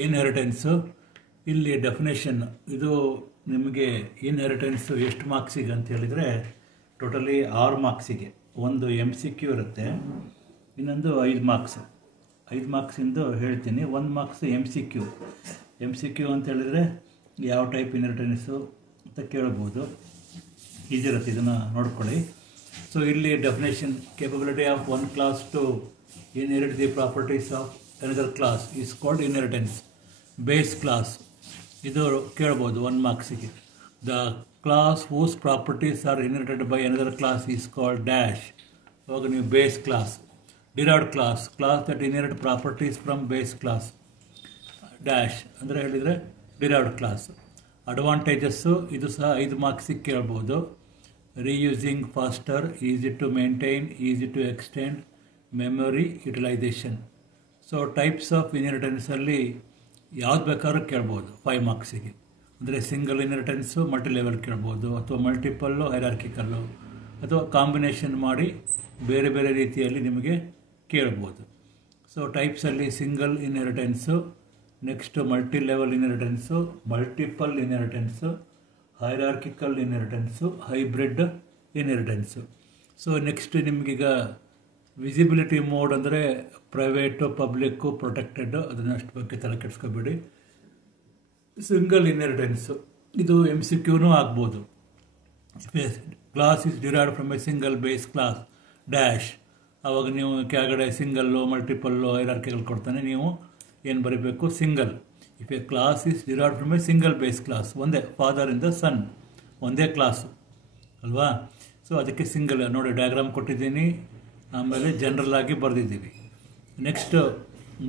ಇನ್ಹೆರಿಟೆನ್ಸು ಇಲ್ಲಿ ಡೆಫಿನೇಷನ್ ಇದು ನಿಮಗೆ ಇನ್ಹೆರಿಟೆನ್ಸು ಎಷ್ಟು ಮಾರ್ಕ್ಸಿಗೆ ಅಂತ ಹೇಳಿದರೆ ಟೋಟಲಿ 6 ಮಾರ್ಕ್ಸಿಗೆ ಒಂದು MCQ ಇರುತ್ತೆ, ಇನ್ನೊಂದು 5 ಮಾರ್ಕ್ಸಿಂದು ಹೇಳ್ತೀನಿ. 1 ಮಾರ್ಕ್ಸ್ ಎಮ್ ಸಿ ಕ್ಯೂ ಅಂತ ಹೇಳಿದರೆ ಯಾವ ಟೈಪ್ ಇನ್ಹೆರಿಟೆನ್ಸು ಅಂತ ಕೇಳ್ಬೋದು, ಈಸಿ ಇರುತ್ತೆ, ಇದನ್ನು ನೋಡ್ಕೊಳ್ಳಿ. ಸೊ ಇಲ್ಲಿ definition capability of one class to inherit the properties of another class is called inheritance. Base class ಇದು ಕೇಳ್ಬೋದು 1 ಮಾರ್ಕ್ಸಿಗೆ. The class whose properties are inherited by another class is called dash. ಅವಾಗ ನೀವು base class. Derived class that inherit properties from base class dash ಅಂದರೆ ಹೇಳಿದರೆ derived class. Advantages ಇದು ಸಹ 5 ಮಾರ್ಕ್ಸಿಗೆ ಕೇಳ್ಬೋದು. Reusing faster, easy to maintain, easy to extend, memory utilization. So types of ಇನ್ಹೆರಿಟೆನ್ಸಲ್ಲಿ ಯಾವ್ದು ಬೇಕಾದ್ರೂ ಕೇಳ್ಬೋದು 5 ಮಾರ್ಕ್ಸಿಗೆ. ಅಂದರೆ ಸಿಂಗಲ್ ಇನ್ಹೆರಿಟೆನ್ಸು ಮಲ್ಟಿ ಲೆವೆಲ್ ಕೇಳ್ಬೋದು, ಅಥವಾ ಮಲ್ಟಿಪಲ್ಲು ಹೈರಾರ್ಕಿಕಲ್ಲು, ಅಥವಾ ಕಾಂಬಿನೇಷನ್ ಮಾಡಿ ಬೇರೆ ಬೇರೆ ರೀತಿಯಲ್ಲಿ ನಿಮಗೆ ಕೇಳ್ಬೋದು. ಸೊ ಟೈಪ್ಸಲ್ಲಿ single inheritance, next multi level inheritance, multiple inheritance, hierarchical inheritance, hybrid inheritance. So next ನಿಮಗೀಗ ವಿಸಿಬಿಲಿಟಿ ಮೋಡ್ ಅಂದರೆ ಪ್ರೈವೇಟು, ಪಬ್ಲಿಕ್ಕು, ಪ್ರೊಟೆಕ್ಟೆಡ್, ಅದನ್ನು ಅಷ್ಟು ಬಗ್ಗೆ ತಲೆ ಕೆಡಿಸ್ಕೋಬೇಡಿ. ಸಿಂಗಲ್ ಇನ್ಹೆರಿಟೆನ್ಸು ಇದು MCQನೂ ಆಗ್ಬೋದು. Class is derived from a single base class dash. ಆವಾಗ ನೀವು ಕೆಳಗಡೆ ಸಿಂಗಲ್ಲು, ಮಲ್ಟಿಪಲ್ಲು, ಹೈರಾರ್ಕಿಕಲ್ ಕೊಡ್ತಾನೆ, ನೀವು ಏನು ಬರೀಬೇಕು? Single. If a class is derived from a single base class, ಒಂದೇ ಫಾದರಿಂದ ಸನ್, ಒಂದೇ ಕ್ಲಾಸು ಅಲ್ವಾ? ಸೊ ಅದಕ್ಕೆ ಸಿಂಗಲ್. ನೋಡಿ ಡಯಾಗ್ರಾಮ್ ಕೊಟ್ಟಿದ್ದೀನಿ, ಆಮೇಲೆ ಜನರಲ್ ಆಗಿ ಬರೆದಿದ್ದೀವಿ. ನೆಕ್ಸ್ಟ್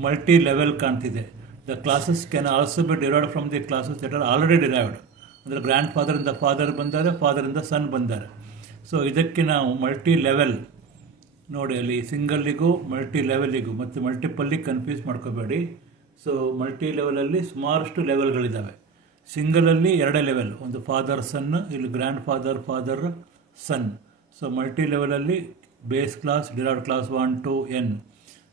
ಮಲ್ಟಿ ಲೆವೆಲ್ ಕಾಣ್ತಿದೆ. The classes can also be derived from the classes that are already derived. ಅಂದರೆ ಗ್ರ್ಯಾಂಡ್ ಫಾದರಿಂದ ಫಾದರ್ ಬಂದಾರೆ, ಫಾದರಿಂದ ಸನ್ ಬಂದಾರೆ. ಸೊ ಇದಕ್ಕೆ ನಾವು ಮಲ್ಟಿ ಲೆವೆಲ್ ನೋಡಿ, ಅಲ್ಲಿ ಸಿಂಗಲ್ಲಿಗೂ ಮಲ್ಟಿ ಲೆವೆಲಿಗೂ ಮತ್ತು ಮಲ್ಟಿಪಲ್ಲಿಗೆ ಕನ್ಫ್ಯೂಸ್ ಮಾಡ್ಕೋಬೇಡಿ. ಸೊ ಮಲ್ಟಿ ಲೆವೆಲಲ್ಲಿ ಸುಮಾರಷ್ಟು ಲೆವೆಲ್ಗಳಿದ್ದಾವೆ. ಸಿಂಗಲಲ್ಲಿ 2 ಲೆವೆಲ್, ಒಂದು ಫಾದರ್ ಸನ್, ಇಲ್ಲಿ grandfather, father son. So multi ಲೆವೆಲಲ್ಲಿ base class, derived class 1 to n.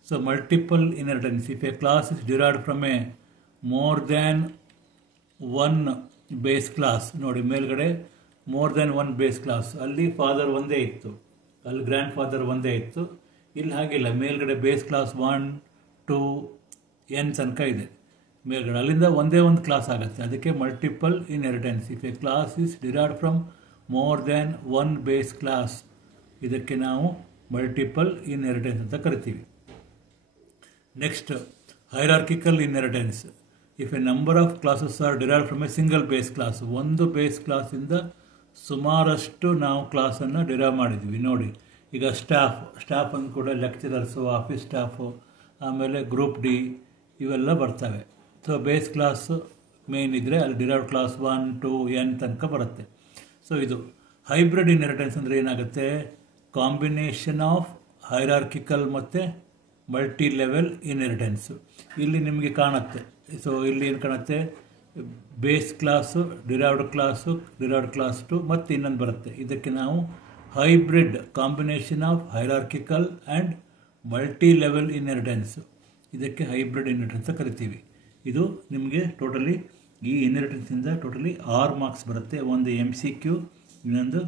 So multiple inheritance. If a class is derived from a more than one base class, ನೋಡಿ ಮೇಲ್ಗಡೆ more than one base class, ಅಲ್ಲಿ father ಒಂದೇ ಇತ್ತು, ಅಲ್ಲಿ grand father ಒಂದೇ ಇತ್ತು. ಇಲ್ಲಿ ಹಾಗಿಲ್ಲ, ಮೇಲ್ಗಡೆ ಬೇಸ್ ಕ್ಲಾಸ್ 1 to n ತನಕ ಇದೆ ಮೇಲ್ಗಡೆ, ಅಲ್ಲಿಂದ ಒಂದೇ ಒಂದು ಕ್ಲಾಸ್ ಆಗುತ್ತೆ. ಅದಕ್ಕೆ multiple inheritance. If a class is derived from more than one base class, ಇದಕ್ಕೆ ನಾವು ಮಲ್ಟಿಪಲ್ ಇನ್ಹೆರಿಟೆನ್ಸ್ ಅಂತ ಕರಿತೀವಿ. Next hierarchical inheritance. If a number of classes are derived from a single base class, ಒಂದು base ಕ್ಲಾಸಿಂದ ಸುಮಾರಷ್ಟು ನಾವು ಕ್ಲಾಸನ್ನು derive ಮಾಡಿದ್ವಿ. ನೋಡಿ ಈಗ ಸ್ಟಾಫ್ ಅಂದು ಕೂಡ ಲೆಕ್ಚರರ್ಸು, ಆಫೀಸ್ ಸ್ಟಾಫು, ಆಮೇಲೆ ಗ್ರೂಪ್ ಡಿ ಇವೆಲ್ಲ ಬರ್ತವೆ. ಸೊ ಬೇಸ್ ಕ್ಲಾಸು ಮೇನ್ ಇದ್ದರೆ ಅಲ್ಲಿ ಡಿರೈವ್ಡ್ ಕ್ಲಾಸ್ 1 to n ತನಕ ಬರುತ್ತೆ. ಸೊ ಇದು ಹೈಬ್ರಿಡ್ ಇನ್ಹೆರಿಟೆನ್ಸ್ ಅಂದರೆ ಏನಾಗುತ್ತೆ? ಕಾಂಬಿನೇಷನ್ ಆಫ್ ಹೈರಾರ್ಕಿಕಲ್ ಮತ್ತು ಮಲ್ಟಿ ಲೆವೆಲ್ ಇನ್ಹೆರಿಟೆನ್ಸು ಇಲ್ಲಿ ನಿಮಗೆ ಕಾಣುತ್ತೆ. ಸೊ ಇಲ್ಲಿ ಏನು ಕಾಣುತ್ತೆ? Base class, derived class, derived class 2 ಮತ್ತು ಇನ್ನೊಂದು ಬರುತ್ತೆ. ಇದಕ್ಕೆ ನಾವು hybrid, combination of hierarchical and multi level ಇನ್ಹೆರಿಟೆನ್ಸು, ಇದಕ್ಕೆ ಹೈಬ್ರಿಡ್ ಇನ್ಹೆರಿಟೆನ್ಸ್ ಅಂತ ಕರಿತೀವಿ. ಇದು ನಿಮಗೆ ಟೋಟಲಿ ಈ ಇನ್ಹೆರಿಟೆನ್ಸಿಂದ ಟೋಟಲಿ 6 ಮಾರ್ಕ್ಸ್ ಬರುತ್ತೆ. ಒಂದು MCQ, ಇನ್ನೊಂದು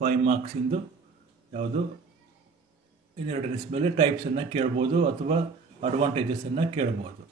5 ಮಾರ್ಕ್ಸಿಂದು ಯಾವುದು ಇನ್ಹೆರಿಟೆನ್ಸ್ ಮೇಲೆ ಟೈಪ್ಸನ್ನು ಕೇಳ್ಬೋದು, ಅಥವಾ ಅಡ್ವಾಂಟೇಜಸನ್ನು ಕೇಳ್ಬೋದು.